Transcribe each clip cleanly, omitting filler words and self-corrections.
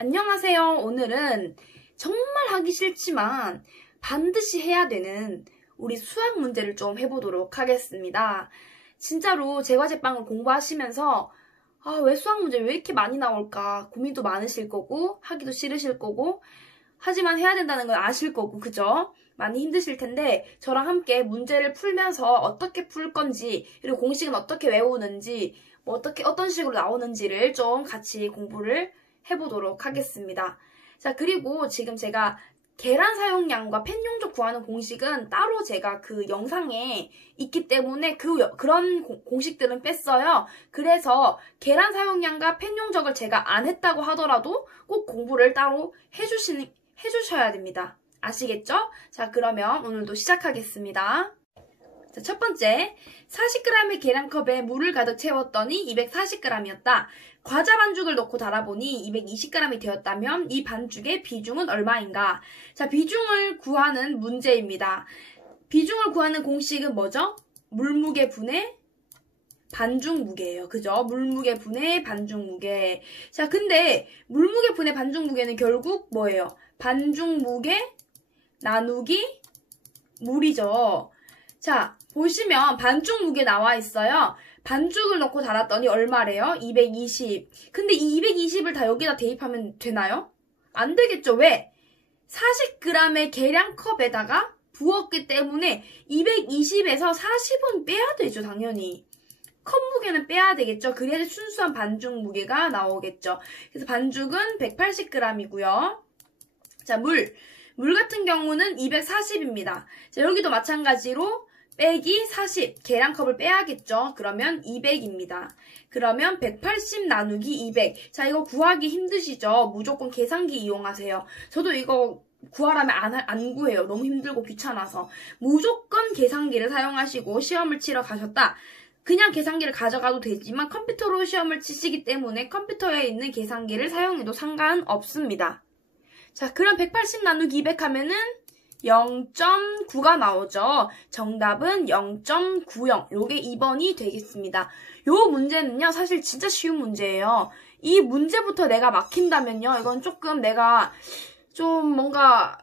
안녕하세요. 오늘은 정말 하기 싫지만 반드시 해야 되는 우리 수학 문제를 좀 해보도록 하겠습니다. 진짜로 제과제빵을 공부하시면서 왜 수학 문제 왜 이렇게 많이 나올까 고민도 많으실 거고 하기도 싫으실 거고 하지만 해야 된다는 걸 아실 거고 그죠? 많이 힘드실 텐데 저랑 함께 문제를 풀면서 어떻게 풀 건지 그리고 공식은 어떻게 외우는지 어떤 식으로 나오는지를 좀 같이 공부를 해보도록 하겠습니다. 자, 그리고 지금 제가 계란 사용량과 펜 용적 구하는 공식은 따로 제가 그 영상에 있기 때문에 그런 공식들은 뺐어요. 그래서 계란 사용량과 펜 용적을 제가 안 했다고 하더라도 꼭 공부를 따로 해주셔야 됩니다. 아시겠죠? 자, 그러면 오늘도 시작하겠습니다. 자, 첫 번째, 40g의 계량컵에 물을 가득 채웠더니 240g이었다. 과자 반죽을 넣고 달아보니 220g이 되었다면 이 반죽의 비중은 얼마인가? 자, 비중을 구하는 문제입니다. 비중을 구하는 공식은 뭐죠? 물무게 분의 반죽 무게예요. 그죠? 물무게 분의 반죽 무게. 자, 근데 물무게 분의 반죽 무게는 결국 뭐예요? 반죽 무게 나누기 물이죠. 자, 보시면 반죽 무게 나와 있어요. 반죽을 넣고 달았더니 얼마래요? 220. 근데 이 220을 다 여기다 대입하면 되나요? 안 되겠죠. 왜? 40g의 계량컵에다가 부었기 때문에 220에서 40은 빼야 되죠. 당연히. 컵 무게는 빼야 되겠죠. 그래야지 순수한 반죽 무게가 나오겠죠. 그래서 반죽은 180g이고요. 자, 물 같은 경우는 240입니다. 자, 여기도 마찬가지로 빼기 40, 계량컵을 빼야겠죠. 그러면 200입니다. 그러면 180 나누기 200. 자, 이거 구하기 힘드시죠? 무조건 계산기 이용하세요. 저도 이거 구하라면 안 구해요. 너무 힘들고 귀찮아서. 무조건 계산기를 사용하시고 시험을 치러 가셨다. 그냥 계산기를 가져가도 되지만 컴퓨터로 시험을 치시기 때문에 컴퓨터에 있는 계산기를 사용해도 상관없습니다. 자, 그럼 180 나누기 200 하면은 0.9가 나오죠. 정답은 0.90. 요게 2번이 되겠습니다. 요 문제는요, 사실 진짜 쉬운 문제예요. 이 문제부터 내가 막힌다면요, 이건 조금 내가 좀 뭔가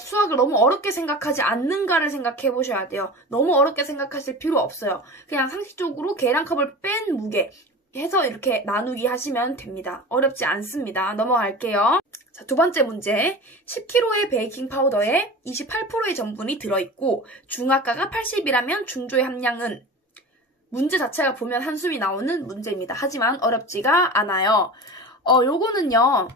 수학을 너무 어렵게 생각하지 않는가를 생각해 보셔야 돼요. 너무 어렵게 생각하실 필요 없어요. 그냥 상식적으로 계량컵을 뺀 무게 해서 이렇게 나누기 하시면 됩니다. 어렵지 않습니다. 넘어갈게요. 자, 두 번째 문제. 10kg의 베이킹 파우더에 28%의 전분이 들어있고 중화가가 80이라면 중조의 함량은? 문제 자체가 보면 한숨이 나오는 문제입니다. 하지만 어렵지가 않아요. 요거는요.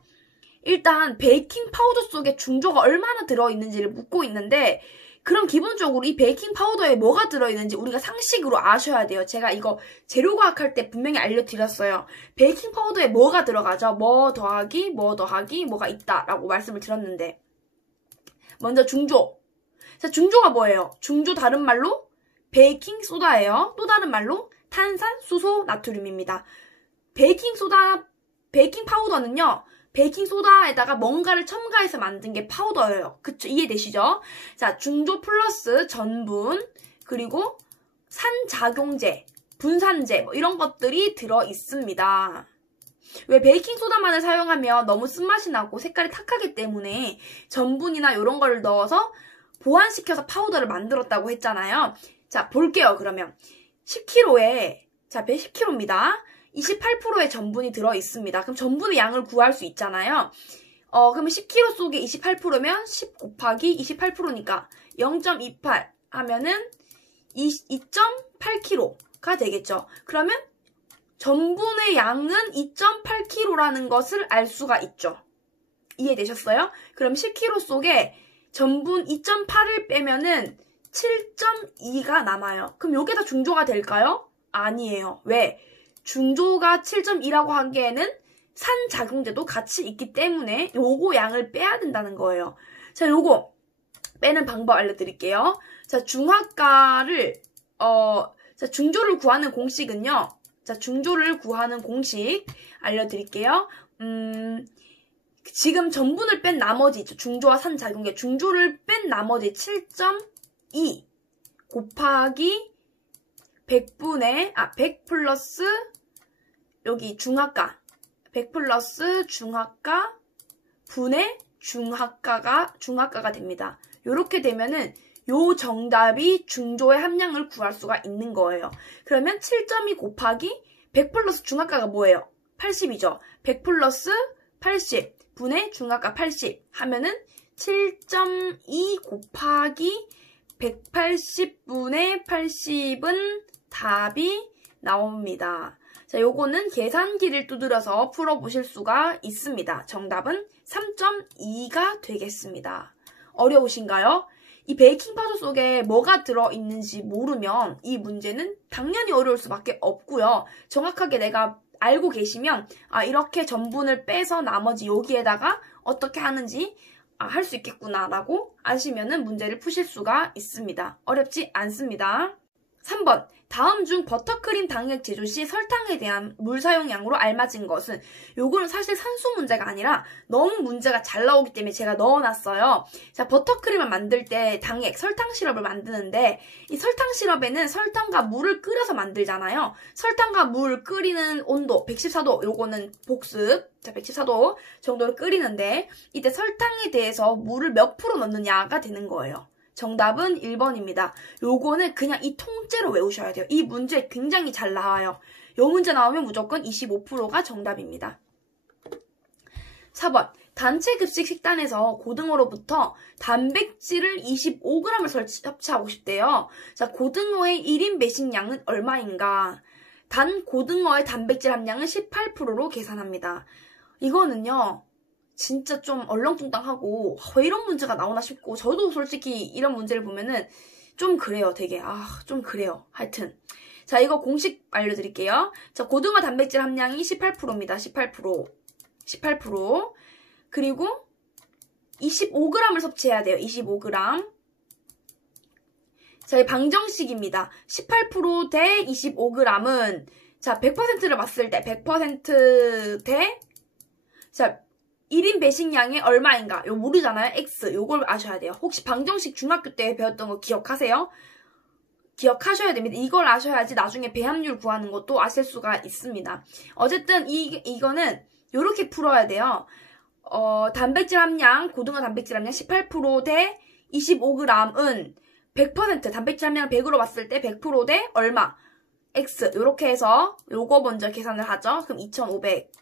일단 베이킹 파우더 속에 중조가 얼마나 들어있는지를 묻고 있는데 그럼 기본적으로 이 베이킹 파우더에 뭐가 들어있는지 우리가 상식으로 아셔야 돼요. 제가 이거 재료과학 할 때 분명히 알려드렸어요. 베이킹 파우더에 뭐가 들어가죠? 뭐 더하기 뭐가 있다라고 말씀을 드렸는데 먼저 중조. 자, 중조가 뭐예요? 중조 다른 말로 베이킹 소다예요. 또 다른 말로 탄산, 수소, 나트륨입니다. 베이킹 파우더는요. 베이킹소다에다가 뭔가를 첨가해서 만든 게 파우더예요. 그쵸? 이해되시죠? 자, 중조 플러스 전분, 그리고 산작용제, 분산제, 뭐 이런 것들이 들어있습니다. 왜 베이킹소다만을 사용하면 너무 쓴맛이 나고 색깔이 탁하기 때문에 전분이나 이런 거를 넣어서 보완시켜서 파우더를 만들었다고 했잖아요. 자, 볼게요, 그러면. 10kg에, 자, 10kg입니다. 28%의 전분이 들어있습니다. 그럼 전분의 양을 구할 수 있잖아요. 그러면 10kg 속에 28%면 10 곱하기 28%니까 0.28 하면은 2.8kg가 되겠죠. 그러면 전분의 양은 2.8kg라는 것을 알 수가 있죠. 이해되셨어요? 그럼 10kg 속에 전분 2.8을 빼면은 7.2가 남아요. 그럼 요게 다 중조가 될까요? 아니에요. 왜? 중조가 7.2라고 하기에는 산작용제도 같이 있기 때문에 요거 양을 빼야 된다는 거예요. 자, 요거 빼는 방법 알려드릴게요. 자, 중조를 구하는 공식은요. 자, 중조를 구하는 공식 알려드릴게요. 지금 전분을 뺀 나머지 있죠. 중조와 산작용제. 중조를 뺀 나머지 7.2 곱하기 100 플러스 여기 중화가 100 플러스 중화가 분의 중하가가 됩니다. 요렇게 되면은 요 정답이 중조의 함량을 구할 수가 있는 거예요. 그러면 7.2 곱하기 100 플러스 중하가가 뭐예요? 80이죠. 100 플러스 80 분의 중하가 80 하면은 7.2 곱하기 180분의 80은 답이 나옵니다. 자, 요거는 계산기를 두드려서 풀어보실 수가 있습니다. 정답은 3.2가 되겠습니다. 어려우신가요? 이 베이킹파우더 속에 뭐가 들어있는지 모르면 이 문제는 당연히 어려울 수밖에 없고요. 정확하게 내가 알고 계시면 이렇게 전분을 빼서 나머지 여기에다가 어떻게 하는지 할 수 있겠구나 라고 아시면은 문제를 푸실 수가 있습니다. 어렵지 않습니다. 3번. 다음 중 버터크림 당액 제조 시 설탕에 대한 물 사용량으로 알맞은 것은, 요거는 사실 산수 문제가 아니라 너무 문제가 잘 나오기 때문에 제가 넣어놨어요. 자, 버터크림을 만들 때 당액, 설탕 시럽을 만드는데 이 설탕 시럽에는 설탕과 물을 끓여서 만들잖아요. 설탕과 물 끓이는 온도 114도, 요거는 복습. 자, 114도 정도로 끓이는데 이때 설탕에 대해서 물을 몇 프로 넣느냐가 되는 거예요. 정답은 1번입니다. 요거는 그냥 이 통째로 외우셔야 돼요. 이 문제 굉장히 잘 나와요. 요 문제 나오면 무조건 25%가 정답입니다. 4번. 단체 급식 식단에서 고등어로부터 단백질을 25g을 섭취하고 싶대요. 자, 고등어의 1인 배식량은 얼마인가? 단 고등어의 단백질 함량은 18%로 계산합니다. 이거는요, 진짜 좀 얼렁뚱땅하고 왜 이런 문제가 나오나 싶고, 저도 솔직히 이런 문제를 보면은 좀 그래요. 되게 좀 그래요. 하여튼 자, 이거 공식 알려드릴게요. 자, 고등어 단백질 함량이 18%입니다. 18%. 그리고 25g을 섭취해야 돼요. 25g. 자, 이 방정식입니다. 18% 대 25g은 자, 100%를 봤을 때 100% 대 자, 1인 배식량이 얼마인가? 이거 모르잖아요. X. 요걸 아셔야 돼요. 혹시 방정식 중학교 때 배웠던 거 기억하세요? 기억하셔야 됩니다. 이걸 아셔야지 나중에 배합률 구하는 것도 아실 수가 있습니다. 어쨌든 이거는 요렇게 풀어야 돼요. 단백질 함량, 고등어 단백질 함량 18% 대 25g은 100% 단백질 함량 100으로 봤을 때 100% 대 얼마? X. 요렇게 해서 요거 먼저 계산을 하죠. 그럼 2500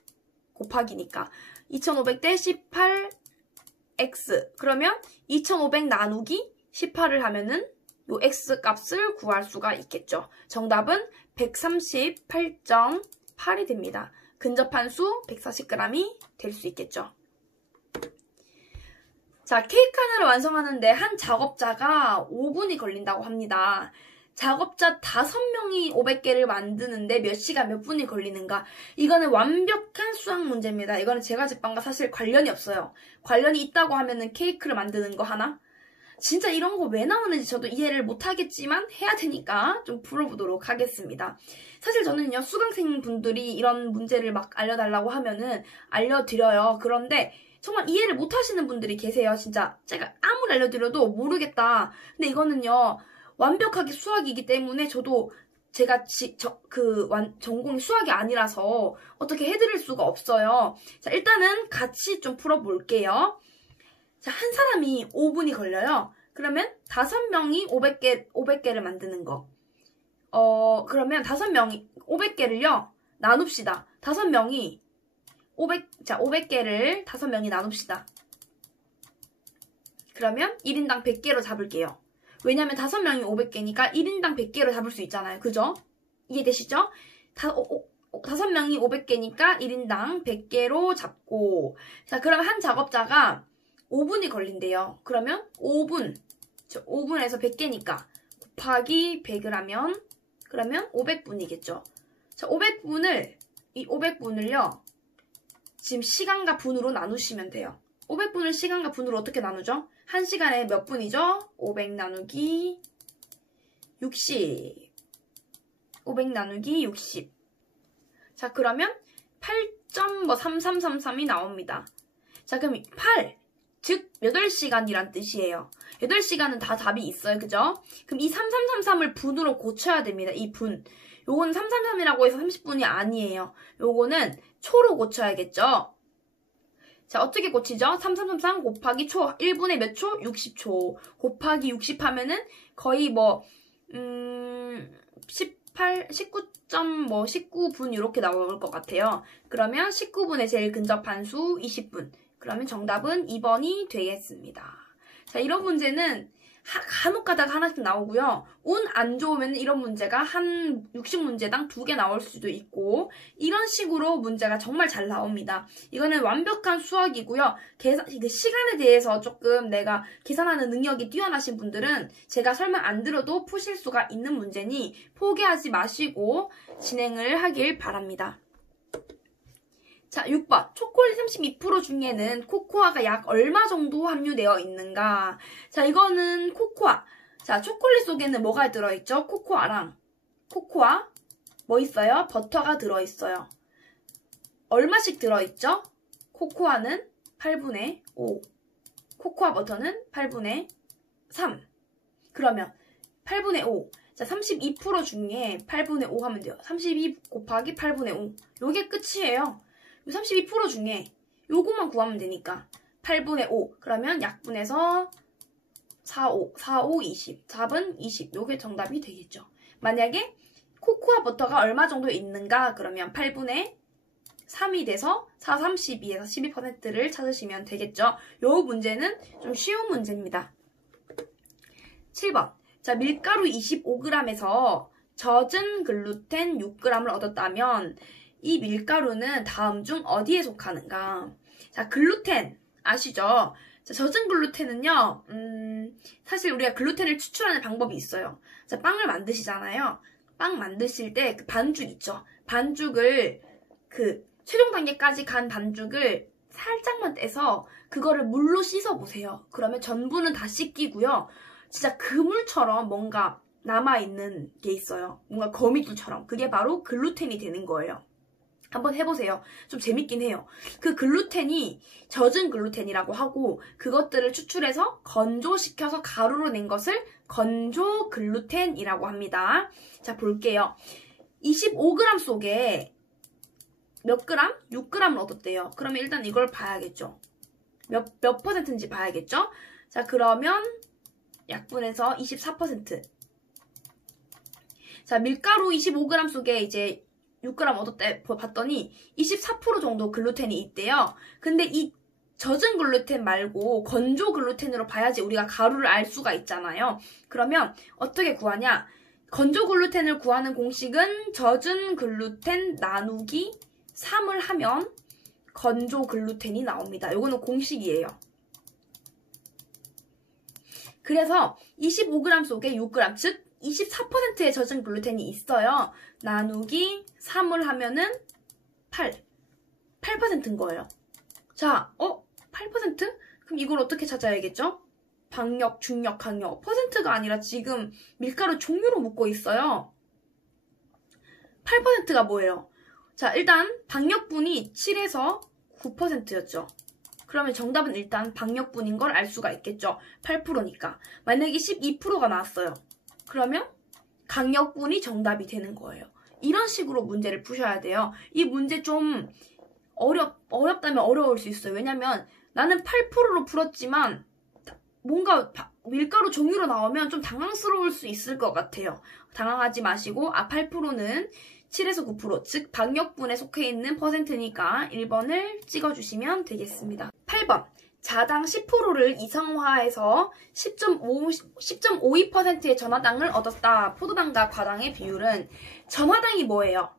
곱하기니까 2500 대 18x. 그러면 2500 나누기 18을 하면은 요 x 값을 구할 수가 있겠죠. 정답은 138.8이 됩니다. 근접한 수 140g이 될 수 있겠죠. 자, 케이크 하나를 완성하는데 한 작업자가 5분이 걸린다고 합니다. 작업자 5명이 500개를 만드는데 몇 시간 몇 분이 걸리는가? 이거는 완벽한 수학 문제입니다. 이거는 제과 제빵과 사실 관련이 없어요. 관련이 있다고 하면은 케이크를 만드는 거 하나? 진짜 이런 거 왜 나오는지 저도 이해를 못하겠지만 해야 되니까 좀 풀어보도록 하겠습니다. 사실 저는요, 수강생 분들이 이런 문제를 막 알려달라고 하면은 알려드려요. 그런데 정말 이해를 못하시는 분들이 계세요. 진짜 제가 아무리 알려드려도 모르겠다. 근데 이거는요, 완벽하게 수학이기 때문에 저도 제가 전공이 수학이 아니라서 어떻게 해드릴 수가 없어요. 자, 일단은 같이 좀 풀어볼게요. 자, 한 사람이 5분이 걸려요. 그러면 5명이 500개를 만드는 거. 그러면 5명이 500개를요, 나눕시다. 5명이 500개를 5명이 나눕시다. 그러면 1인당 100개로 잡을게요. 왜냐면 5명이 500개니까 1인당 100개로 잡을 수 있잖아요. 그죠? 이해되시죠? 5명이 500개니까 1인당 100개로 잡고, 자, 그러면 한 작업자가 5분이 걸린대요. 그러면 5분에서 100개니까 곱하기 100을 하면, 그러면 500분이겠죠. 자, 500분을요, 지금 시간과 분으로 나누시면 돼요. 500분을 시간과 분으로 어떻게 나누죠? 1시간에 몇 분이죠? 500 나누기 60. 500 나누기 60. 자, 그러면 8.3333이 나옵니다. 자, 그럼 8, 즉 8시간이란 뜻이에요. 8시간은 다 답이 있어요. 그죠? 그럼 이 3333을 분으로 고쳐야 됩니다. 이 분. 요거는 333이라고 해서 30분이 아니에요. 요거는 초로 고쳐야겠죠? 자, 어떻게 고치죠? 3333 곱하기 초. 1분에 몇 초? 60초. 곱하기 60 하면은 거의 뭐, 19분 이렇게 나올 것 같아요. 그러면 19분에 제일 근접한 수 20분. 그러면 정답은 2번이 되겠습니다. 자, 이런 문제는 간혹 가다가 하나씩 나오고요. 운 안 좋으면 이런 문제가 한 60문제당 2개 나올 수도 있고 이런 식으로 문제가 정말 잘 나옵니다. 이거는 완벽한 수학이고요. 시간에 대해서 조금 내가 계산하는 능력이 뛰어나신 분들은 제가 설명 안 들어도 푸실 수가 있는 문제니 포기하지 마시고 진행을 하길 바랍니다. 자, 6번. 초콜릿 32% 중에는 코코아가 약 얼마 정도 함유되어 있는가? 자, 이거는 코코아. 자, 초콜릿 속에는 뭐가 들어있죠? 코코아, 뭐 있어요? 버터가 들어있어요. 얼마씩 들어있죠? 코코아는 8분의 5. 코코아 버터는 8분의 3. 그러면 8분의 5. 자, 32% 중에 8분의 5 하면 돼요. 32 곱하기 8분의 5. 요게 끝이에요. 32% 중에 요것만 구하면 되니까 8분의 5 그러면 약분해서 4, 5, 20 4분 20 요게 정답이 되겠죠. 만약에 코코아 버터가 얼마 정도 있는가 그러면 8분의 3이 돼서 4, 32에서 12%를 찾으시면 되겠죠. 요 문제는 좀 쉬운 문제입니다. 7번. 자, 밀가루 25g에서 젖은 글루텐 6g을 얻었다면 이 밀가루는 다음 중 어디에 속하는가? 자, 글루텐 아시죠? 자, 젖은 글루텐은요, 사실 우리가 글루텐을 추출하는 방법이 있어요. 자, 빵을 만드시잖아요. 빵 만드실 때 그 반죽 있죠? 반죽을 최종 단계까지 간 반죽을 살짝만 떼서 그거를 물로 씻어보세요. 그러면 전부는 다 씻기고요. 진짜 그물처럼 뭔가 남아있는 게 있어요. 뭔가 거미줄처럼. 그게 바로 글루텐이 되는 거예요. 한번 해보세요. 좀 재밌긴 해요. 그 글루텐이 젖은 글루텐이라고 하고 그것들을 추출해서 건조시켜서 가루로 낸 것을 건조 글루텐이라고 합니다. 자, 볼게요. 25g 속에 몇 그램? 6g을 얻었대요. 그러면 일단 이걸 봐야겠죠. 몇 퍼센트인지 봐야겠죠. 자, 그러면 약분해서 24%. 자, 밀가루 25g 속에 이제 6g 얻었대 봤더니 24% 정도 글루텐이 있대요. 근데 이 젖은 글루텐 말고 건조 글루텐으로 봐야지 우리가 가루를 알 수가 있잖아요. 그러면 어떻게 구하냐? 건조 글루텐을 구하는 공식은 젖은 글루텐 나누기 3을 하면 건조 글루텐이 나옵니다. 요거는 공식이에요. 그래서 25g 속에 6g, 즉 24%의 젖은 글루텐이 있어요. 나누기 3을 하면은 8%인 거예요. 자, 8%? 그럼 이걸 어떻게 찾아야겠죠? 박력, 중력, 강력. 퍼센트가 아니라 지금 밀가루 종류로 묶고 있어요. 8%가 뭐예요? 자, 일단 박력분이 7에서 9%였죠. 그러면 정답은 일단 박력분인 걸 알 수가 있겠죠. 8%니까. 만약에 12%가 나왔어요. 그러면 강력분이 정답이 되는 거예요. 이런 식으로 문제를 푸셔야 돼요. 이 문제 좀 어렵다면 어려울 수 있어요. 왜냐면 나는 8%로 풀었지만 뭔가 밀가루 종류로 나오면 좀 당황스러울 수 있을 것 같아요. 당황하지 마시고 8%는 7에서 9%, 즉 박력분에 속해 있는 퍼센트니까 1번을 찍어주시면 되겠습니다. 8번. 자당 10%를 이성화해서 10.52%의 전화당을 얻었다. 포도당과 과당의 비율은 전화당이 뭐예요?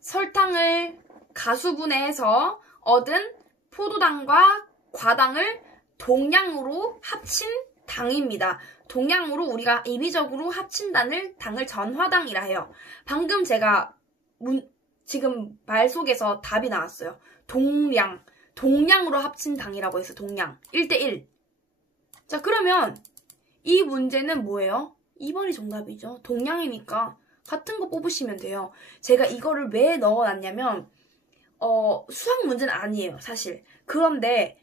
설탕을 가수분해해서 얻은 포도당과 과당을 동량으로 합친 당입니다. 동량으로 우리가 임의적으로 합친 당을 전화당이라 해요. 방금 제가 지금 말 속에서 답이 나왔어요. 동량으로 합친 당이라고 해서 동량 1대1. 자, 그러면 이 문제는 뭐예요? 2번이 정답이죠. 동량이니까 같은 거 뽑으시면 돼요. 제가 이거를 왜 넣어놨냐면 수학 문제는 아니에요, 사실. 그런데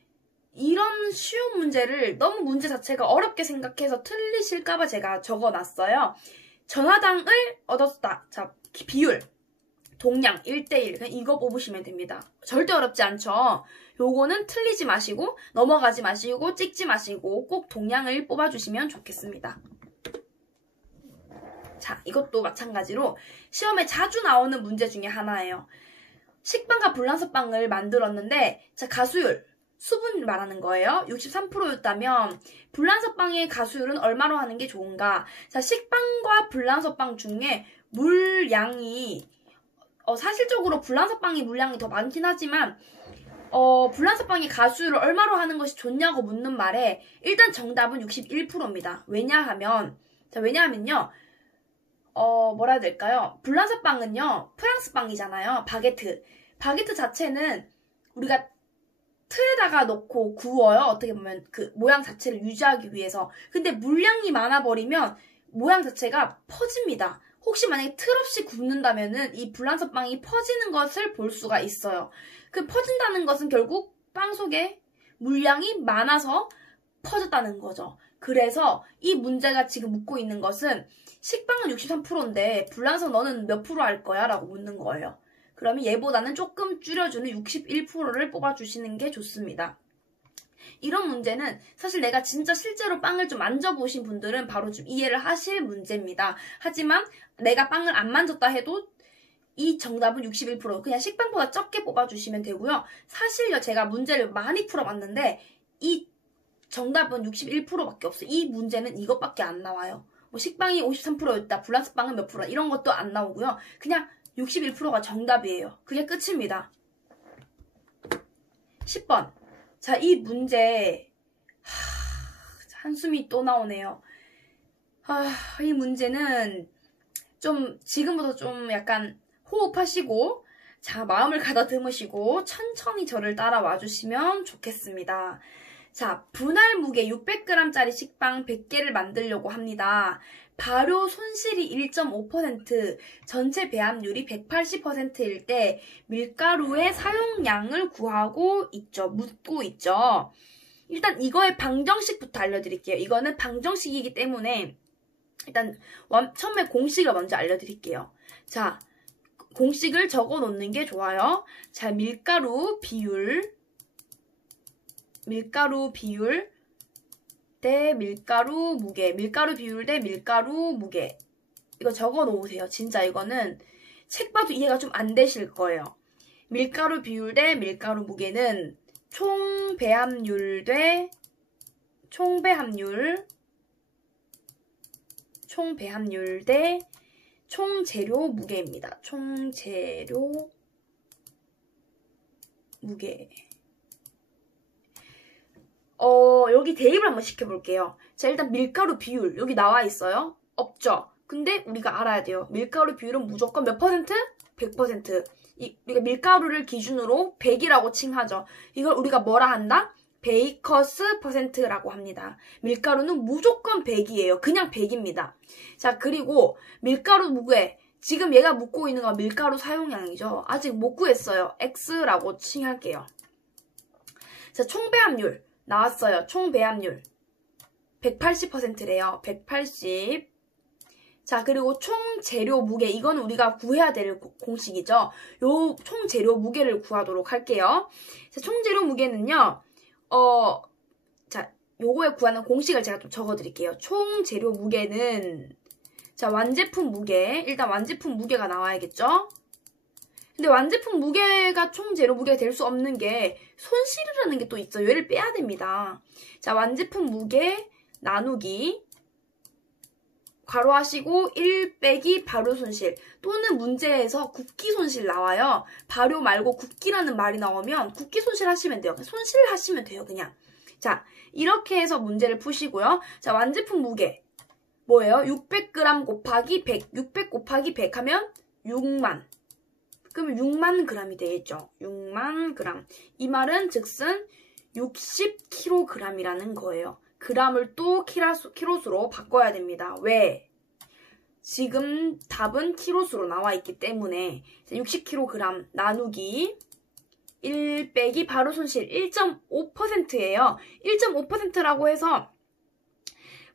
이런 쉬운 문제를 너무 문제 자체가 어렵게 생각해서 틀리실까봐 제가 적어놨어요. 전화당을 얻었다. 자, 비율. 동량 1대1 그냥 이거 뽑으시면 됩니다. 절대 어렵지 않죠? 요거는 틀리지 마시고 넘어가지 마시고 찍지 마시고 꼭 동량을 뽑아주시면 좋겠습니다. 자, 이것도 마찬가지로 시험에 자주 나오는 문제 중에 하나예요. 식빵과 불란서빵을 만들었는데 자, 가수율, 수분 말하는 거예요. 63%였다면 불란서빵의 가수율은 얼마로 하는 게 좋은가? 자, 식빵과 불란서빵 중에 물량이 사실적으로 불란서빵이 물량이 더 많긴 하지만 불란서빵의 가수율을 얼마로 하는 것이 좋냐고 묻는 말에 일단 정답은 61%입니다. 왜냐하면요. 뭐라 해야 될까요? 불란서빵은요. 프랑스 빵이잖아요. 바게트 자체는 우리가 틀에다가 넣고 구워요. 어떻게 보면 그 모양 자체를 유지하기 위해서. 근데 물량이 많아버리면 모양 자체가 퍼집니다. 혹시 만약에 틀 없이 굽는다면은 이 불란서빵이 퍼지는 것을 볼 수가 있어요. 그 퍼진다는 것은 결국 빵 속에 물량이 많아서 퍼졌다는 거죠. 그래서 이 문제가 지금 묻고 있는 것은 식빵은 63%인데 불란서 너는 몇 프로 할 거야? 라고 묻는 거예요. 그러면 얘보다는 조금 줄여주는 61%를 뽑아주시는 게 좋습니다. 이런 문제는 사실 내가 진짜 실제로 빵을 좀 만져보신 분들은 바로 좀 이해를 하실 문제입니다. 하지만 내가 빵을 안 만졌다 해도 이 정답은 61%. 그냥 식빵보다 적게 뽑아주시면 되고요. 사실요, 제가 문제를 많이 풀어봤는데 이 정답은 61%밖에 없어요. 이 문제는 이것밖에 안 나와요. 뭐 식빵이 53%였다, 불란서빵은 몇 프로 이런 것도 안 나오고요. 그냥 61%가 정답이에요. 그게 끝입니다. 10번. 자, 이 문제 한숨이 또 나오네요. 이 문제는 좀 지금부터 좀 약간 호흡하시고 자, 마음을 가다듬으시고 천천히 저를 따라와 주시면 좋겠습니다. 자, 분할 무게 600g짜리 식빵 100개를 만들려고 합니다. 발효 손실이 1.5%, 전체 배합률이 180%일 때 밀가루의 사용량을 묻고 있죠. 일단 이거의 방정식부터 알려드릴게요. 이거는 방정식이기 때문에 일단 처음에 공식을 먼저 알려드릴게요. 자, 공식을 적어 놓는 게 좋아요. 자, 밀가루 비율 대 밀가루 무게, 밀가루 비율 대 밀가루 무게. 이거 적어 놓으세요. 진짜 이거는 책 봐도 이해가 좀 안 되실 거예요. 밀가루 비율 대 밀가루 무게는 총 배합률 대 총재료 무게입니다. 총재료 무게. 여기 대입을 한번 시켜볼게요. 자, 일단 밀가루 비율 여기 나와 있어요? 없죠? 근데 우리가 알아야 돼요. 밀가루 비율은 무조건 몇 퍼센트? 100%. 우리가 밀가루를 기준으로 100이라고 칭하죠. 이걸 우리가 뭐라 한다? 베이커스 퍼센트라고 합니다. 밀가루는 무조건 100이에요. 그냥 100입니다. 자, 그리고 밀가루 무게. 지금 얘가 묻고 있는 건 밀가루 사용량이죠. 아직 못 구했어요. X라고 칭할게요. 자, 총배합률 나왔어요. 총배합률 180%래요. 180. 자, 그리고 총재료 무게. 이건 우리가 구해야 될 공식이죠. 요 총재료 무게를 구하도록 할게요. 자, 총재료 무게는요. 자, 요거에 구하는 공식을 제가 좀 적어드릴게요. 총재료 무게는 자, 완제품 무게. 일단 완제품 무게가 나와야겠죠? 근데 완제품 무게가 총재료 무게가 될 수 없는 게 손실이라는 게 또 있어요. 얘를 빼야 됩니다. 자, 완제품 무게 나누기 괄호하시고 1 빼기 발효 손실 또는 문제에서 굽기 손실 나와요. 발효 말고 굽기라는 말이 나오면 굽기 손실 하시면 돼요. 손실 하시면 돼요. 그냥. 자, 이렇게 해서 문제를 푸시고요. 자, 완제품 무게 뭐예요? 600g 곱하기 100. 600 곱하기 100 하면 6만. 그러면 6만 g이 되겠죠. 6만 g. 이 말은 즉슨 60kg이라는 거예요. g을 또 키로수로 바꿔야 됩니다. 왜? 지금 답은 키로수로 나와 있기 때문에 60kg 나누기 1 빼기 발효 손실 1.5%예요. 1.5%라고 해서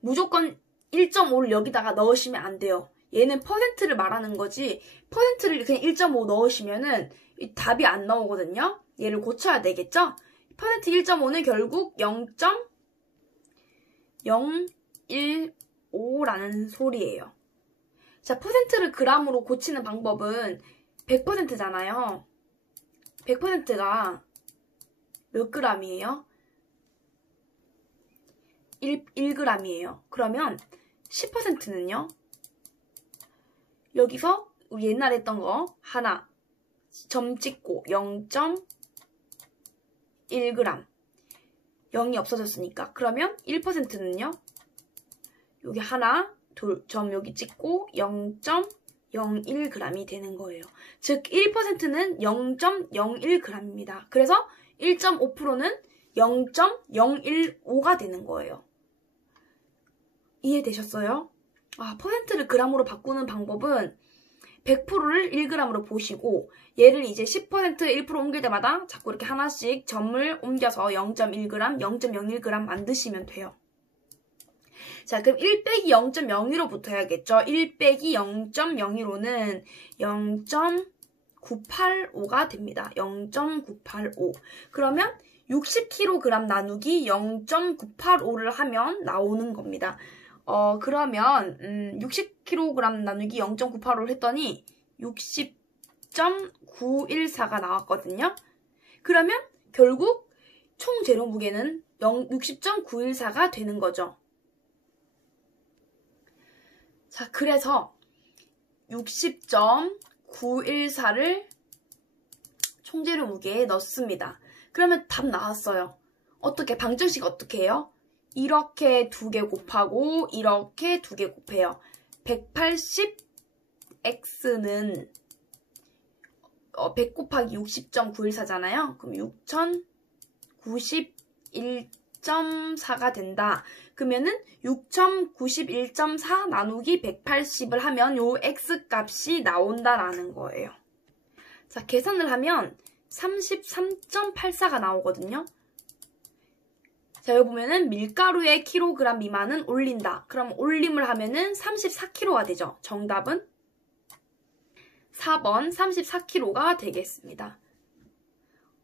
무조건 1.5를 여기다가 넣으시면 안 돼요. 얘는 퍼센트를 말하는 거지 퍼센트를 그냥 1.5 넣으시면은 답이 안 나오거든요. 얘를 고쳐야 되겠죠? 퍼센트 1.5는 결국 0.015라는 소리예요. 자, 퍼센트를 g으로 고치는 방법은 100%잖아요. 100%가 몇 g이에요? 1g이에요. 그러면 10%는요? 여기서 우리 옛날에 했던 거 하나 점 찍고 0.1g 0이 없어졌으니까 그러면 1%는요? 여기 하나 둘 점 여기 찍고 0.01g이 되는 거예요. 즉 1%는 0.01g입니다. 그래서 1.5%는 0.015가 되는 거예요. 이해되셨어요? 퍼센트를 g으로 바꾸는 방법은 100%를 1g으로 보시고 얘를 이제 10%, 1% 옮길 때마다 자꾸 이렇게 하나씩 점을 옮겨서 0.1g, 0.01g 만드시면 돼요. 자, 그럼 1 빼기 0.02로부터 해야겠죠? 1 빼기 0.02로는 0.985가 됩니다. 0.985. 그러면 60kg 나누기 0.985를 하면 나오는 겁니다. 그러면 60kg 나누기 0.985를 했더니 60.914가 나왔거든요. 그러면 결국 총 재료 무게는 60.914가 되는 거죠. 자, 그래서 60.914를 총재료 무게에 넣습니다. 그러면 답 나왔어요. 어떻게? 방정식 어떻게 해요? 이렇게 2개 곱하고 이렇게 2개 곱해요. 180x는 100 곱하기 60.914잖아요. 그럼 6091.4가 된다. 그러면은 6091.4 나누기 180을 하면 요 x값이 나온다라는 거예요. 자, 계산을 하면 33.84가 나오거든요. 자, 여기 보면은 밀가루의 킬로그램 미만은 올린다. 그럼 올림을 하면은 34kg가 되죠. 정답은 4번 34kg가 되겠습니다.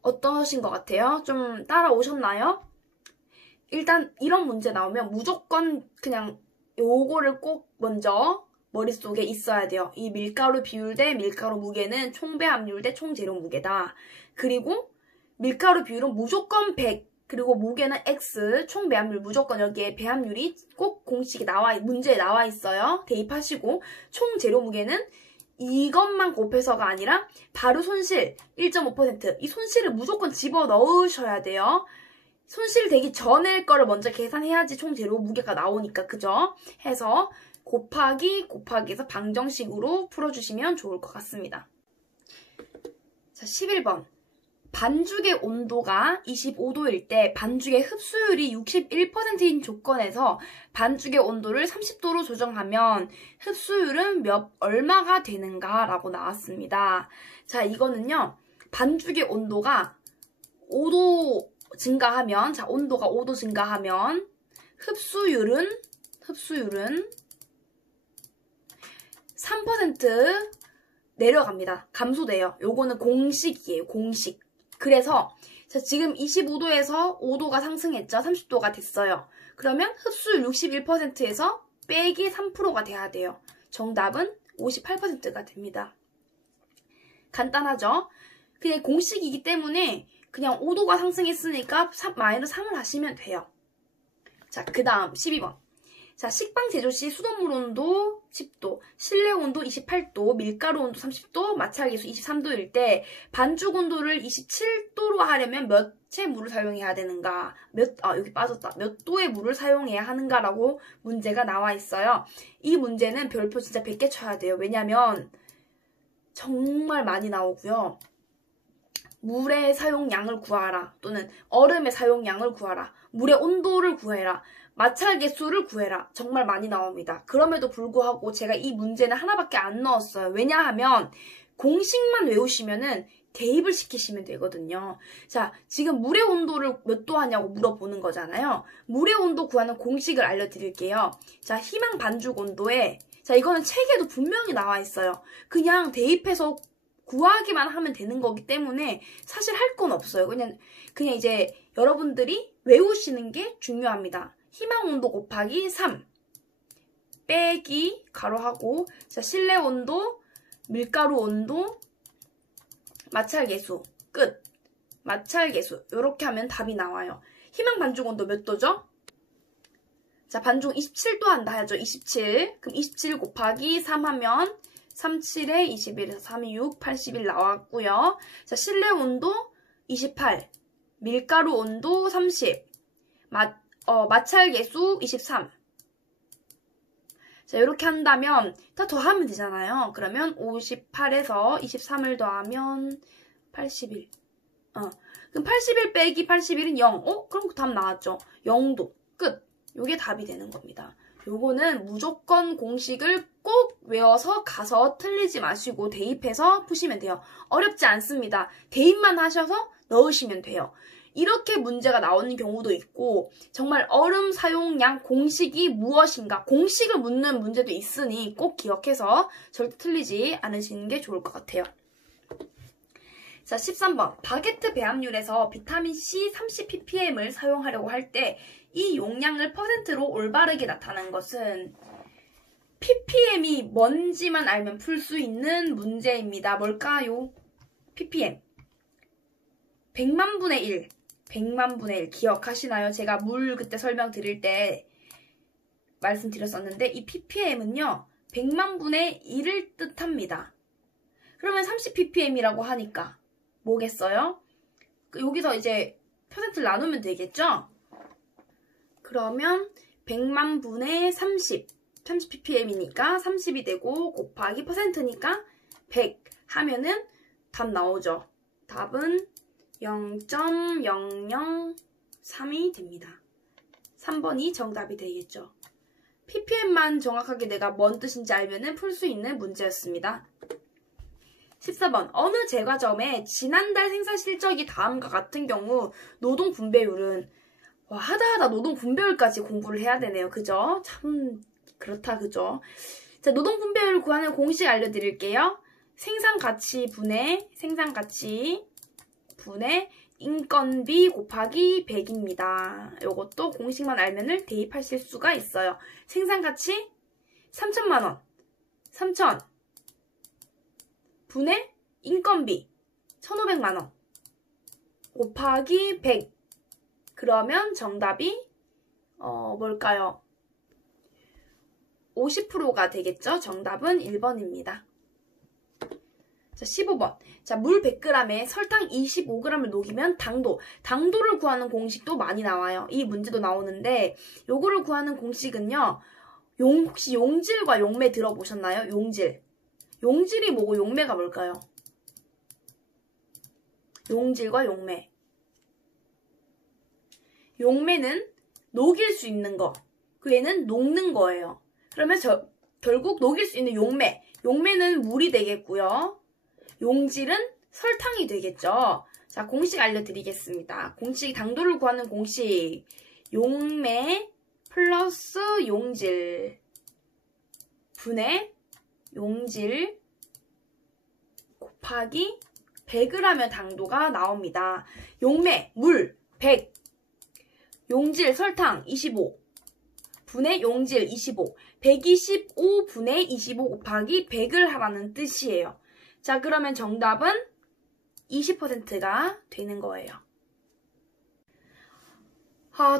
어떠신 것 같아요? 좀 따라오셨나요? 일단 이런 문제 나오면 무조건 그냥 요거를 꼭 먼저 머릿속에 있어야 돼요. 이 밀가루 비율 대 밀가루 무게는 총 배합률 대 총 재료 무게다. 그리고 밀가루 비율은 무조건 100, 그리고 무게는 X, 총 배합률 무조건 여기에 배합률이 꼭 공식에 문제에 나와 있어요. 대입하시고 총 재료 무게는 이것만 곱해서가 아니라 바로 손실 1.5%, 이 손실을 무조건 집어넣으셔야 돼요. 손실 되기 전에 거를 먼저 계산해야지 총 재료 무게가 나오니까, 그죠? 해서 곱하기해서 방정식으로 풀어주시면 좋을 것 같습니다. 자, 11번. 반죽의 온도가 25도일 때 반죽의 흡수율이 61%인 조건에서 반죽의 온도를 30도로 조정하면 흡수율은 얼마가 되는가 라고 나왔습니다. 자, 이거는요, 반죽의 온도가 5도 증가하면, 자, 온도가 5도 증가하면 흡수율은 3% 내려갑니다. 감소돼요. 요거는 공식이에요. 공식. 그래서 자, 지금 25도에서 5도가 상승했죠. 30도가 됐어요. 그러면 흡수율 61%에서 빼기 3%가 돼야 돼요. 정답은 58%가 됩니다. 간단하죠? 그냥 공식이기 때문에 그냥 5도가 상승했으니까 마이너스 3을 하시면 돼요. 자, 그 다음 12번. 자, 식빵 제조 시 수돗물 온도 10도, 실내 온도 28도, 밀가루 온도 30도, 마찰계수 23도일 때 반죽 온도를 27도로 하려면 몇 채 물을 사용해야 되는가? 여기 빠졌다. 몇 도의 물을 사용해야 하는가라고 문제가 나와 있어요. 이 문제는 별표 진짜 100개 쳐야 돼요. 왜냐면 정말 많이 나오고요. 물의 사용량을 구하라, 또는 얼음의 사용량을 구하라, 물의 온도를 구해라, 마찰 개수를 구해라. 정말 많이 나옵니다. 그럼에도 불구하고 제가 이 문제는 하나밖에 안 넣었어요. 왜냐하면 공식만 외우시면은 대입을 시키시면 되거든요. 자, 지금 물의 온도를 몇 도 하냐고 물어보는 거잖아요. 물의 온도 구하는 공식을 알려드릴게요. 자, 희망 반죽 온도에, 자, 이거는 책에도 분명히 나와 있어요. 그냥 대입해서 구하기만 하면 되는 거기 때문에 사실 할 건 없어요. 그냥 이제 여러분들이 외우시는 게 중요합니다. 희망 온도 곱하기 3 빼기 가로하고, 자, 실내 온도, 밀가루 온도, 마찰계수 끝. 마찰계수 이렇게 하면 답이 나와요. 희망 반죽 온도 몇 도죠? 자, 반죽 27도 한다 하죠. 27. 그럼 27 곱하기 3 하면 37에 21에서 3이 6, 81 나왔고요. 자, 실내 온도 28, 밀가루 온도 30, 마찰계수 23. 자, 이렇게 한다면 다 더하면 되잖아요. 그러면 58에서 23을 더하면 81. 그럼 81 빼기 81은 0. 그럼 답 나왔죠. 0도. 끝. 요게 답이 되는 겁니다. 요거는 무조건 공식을 꼭 외워서 가서 틀리지 마시고 대입해서 푸시면 돼요. 어렵지 않습니다. 대입만 하셔서 넣으시면 돼요. 이렇게 문제가 나오는 경우도 있고, 정말 얼음 사용량 공식이 무엇인가 공식을 묻는 문제도 있으니 꼭 기억해서 절대 틀리지 않으시는 게 좋을 것 같아요. 자, 13번. 바게트 배합률에서 비타민C 30ppm을 사용하려고 할 때 이 용량을 퍼센트로 올바르게 나타낸 것은 ppm이 뭔지만 알면 풀 수 있는 문제입니다. 뭘까요? ppm. 100만 분의 1. 100만 분의 1 기억하시나요? 제가 물 그때 설명드릴 때 말씀드렸었는데 이 ppm은요 100만 분의 1을 뜻합니다. 그러면 30ppm이라고 하니까 뭐겠어요? 여기서 이제 퍼센트를 나누면 되겠죠? 그러면 100만 분의 30ppm이니까 30이 되고 곱하기 퍼센트니까 100 하면은 답 나오죠. 답은 0.003이 됩니다. 3번이 정답이 되겠죠. ppm만 정확하게 내가 뭔 뜻인지 알면은 풀 수 있는 문제였습니다. 14번. 어느 제과점의 지난달 생산 실적이 다음과 같은 경우 노동 분배율은, 와, 하다하다 노동 분배율까지 공부를 해야 되네요. 그죠? 참 그렇다. 그죠? 자, 노동 분배율을 구하는 공식 알려드릴게요. 생산가치 분의 인건비 곱하기 100입니다. 요것도 공식만 알면은 대입하실 수가 있어요. 생산가치 3천만원 3천 분의 인건비 1,500만원 곱하기 100. 그러면 정답이 뭘까요? 50%가 되겠죠? 정답은 1번입니다. 자, 15번. 자, 물 100g에 설탕 25g을 녹이면 당도를 구하는 공식도 많이 나와요. 이 문제도 나오는데 요거를 구하는 공식은요. 혹시 용질과 용매 들어보셨나요? 용질이 뭐고 용매가 뭘까요? 용질과 용매. 용매는 녹일 수 있는 거. 그 얘는 녹는 거예요. 그러면 결국 녹일 수 있는 용매는 물이 되겠고요. 용질은 설탕이 되겠죠. 자, 공식 알려드리겠습니다. 당도를 구하는 공식. 용매 플러스 용질 분의 용질 곱하기 100을 하면 당도가 나옵니다. 용매, 물 100, 용질, 설탕 25 분의 용질 25, 125 분의 25 곱하기 100을 하라는 뜻이에요. 자, 그러면 정답은 20%가 되는 거예요.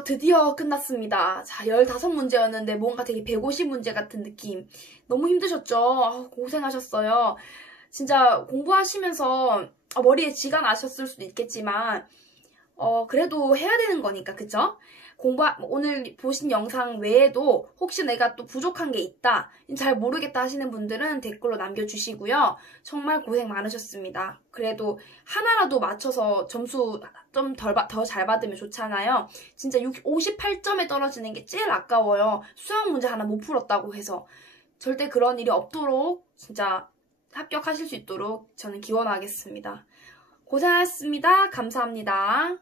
드디어 끝났습니다. 자, 15문제였는데 뭔가 되게 150문제 같은 느낌. 너무 힘드셨죠? 고생하셨어요. 진짜 공부하시면서 머리에 쥐가 나셨을 수도 있겠지만 그래도 해야 되는 거니까, 그쵸? 오늘 보신 영상 외에도 혹시 내가 또 부족한 게 있다, 잘 모르겠다 하시는 분들은 댓글로 남겨주시고요. 정말 고생 많으셨습니다. 그래도 하나라도 맞춰서 점수 좀 더 잘 받으면 좋잖아요. 진짜 58점에 떨어지는 게 제일 아까워요. 수학 문제 하나 못 풀었다고 해서. 절대 그런 일이 없도록 진짜 합격하실 수 있도록 저는 기원하겠습니다. 고생하셨습니다. 감사합니다.